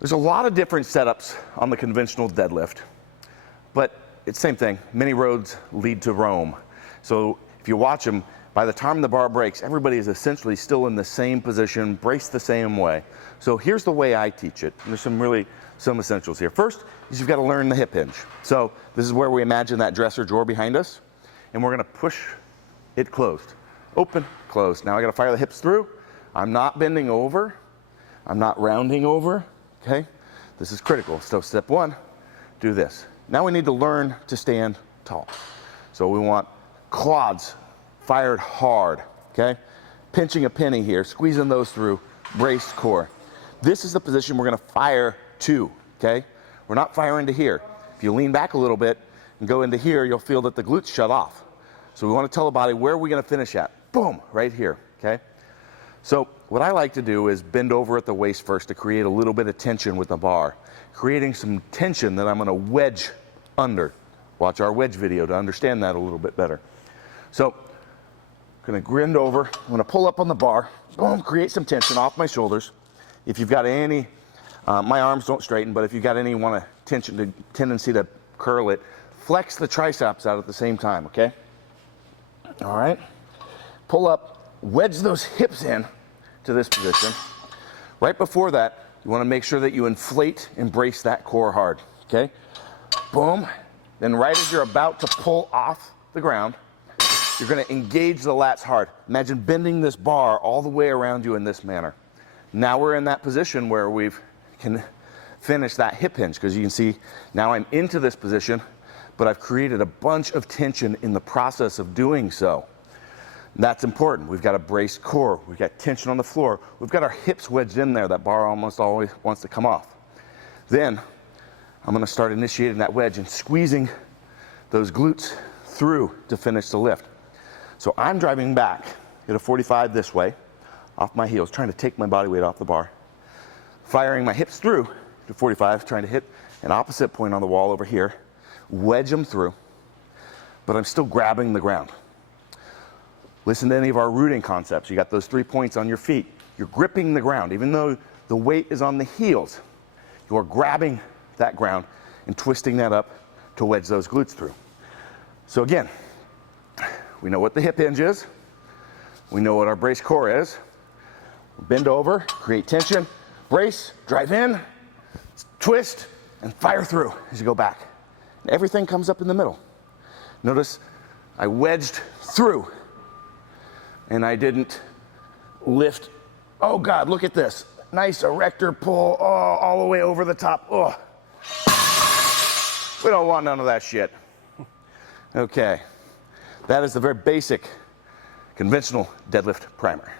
There's a lot of different setups on the conventional deadlift, but it's the same thing. Many roads lead to Rome. So if you watch them, by the time the bar breaks, everybody is essentially still in the same position, braced the same way. So here's the way I teach it. And there's some essentials here. First is you've got to learn the hip hinge. So this is where we imagine that dresser drawer behind us, and we're going to push it closed. Open, closed. Now I got to fire the hips through. I'm not bending over. I'm not rounding over. Okay? This is critical. So step one, do this. Now we need to learn to stand tall. So we want quads fired hard. Okay? Pinching a penny here, squeezing those through, braced core. This is the position we're going to fire to. Okay? We're not firing to here. If you lean back a little bit and go into here, you'll feel that the glutes shut off. So we want to tell the body, where are we going to finish at? Boom, right here. Okay? So what I like to do is bend over at the waist first to create a little bit of tension with the bar, creating some tension that I'm going to wedge under. Watch our wedge video to understand that a little bit better. So I'm going to grind over. I'm going to pull up on the bar, boom, create some tension off my shoulders. If you've got any, my arms don't straighten, but if you've got any tendency to curl it, flex the triceps out at the same time, okay? All right. Pull up. Wedge those hips in to this position. Right before that, you want to make sure that you inflate and brace that core hard, okay? Boom. Then right as you're about to pull off the ground, you're going to engage the lats hard. Imagine bending this bar all the way around you in this manner. Now we're in that position where we can finish that hip hinge, because you can see now I'm into this position, but I've created a bunch of tension in the process of doing so. That's important. We've got a braced core. We've got tension on the floor. We've got our hips wedged in there. That bar almost always wants to come off. Then I'm going to start initiating that wedge and squeezing those glutes through to finish the lift. So I'm driving back at a 45 this way, off my heels, trying to take my body weight off the bar. Firing my hips through to 45, trying to hit an opposite point on the wall over here, wedge them through, but I'm still grabbing the ground. Listen to any of our rooting concepts. You got those 3 points on your feet. You're gripping the ground. Even though the weight is on the heels, you are grabbing that ground and twisting that up to wedge those glutes through. So again, we know what the hip hinge is. We know what our brace core is. Bend over, create tension, brace, drive in, twist, and fire through as you go back. And everything comes up in the middle. Notice I wedged through. And I didn't lift. Oh God, look at this. Nice erector pull, oh, all the way over the top. Oh. We don't want none of that shit. Okay, that is the very basic conventional deadlift primer.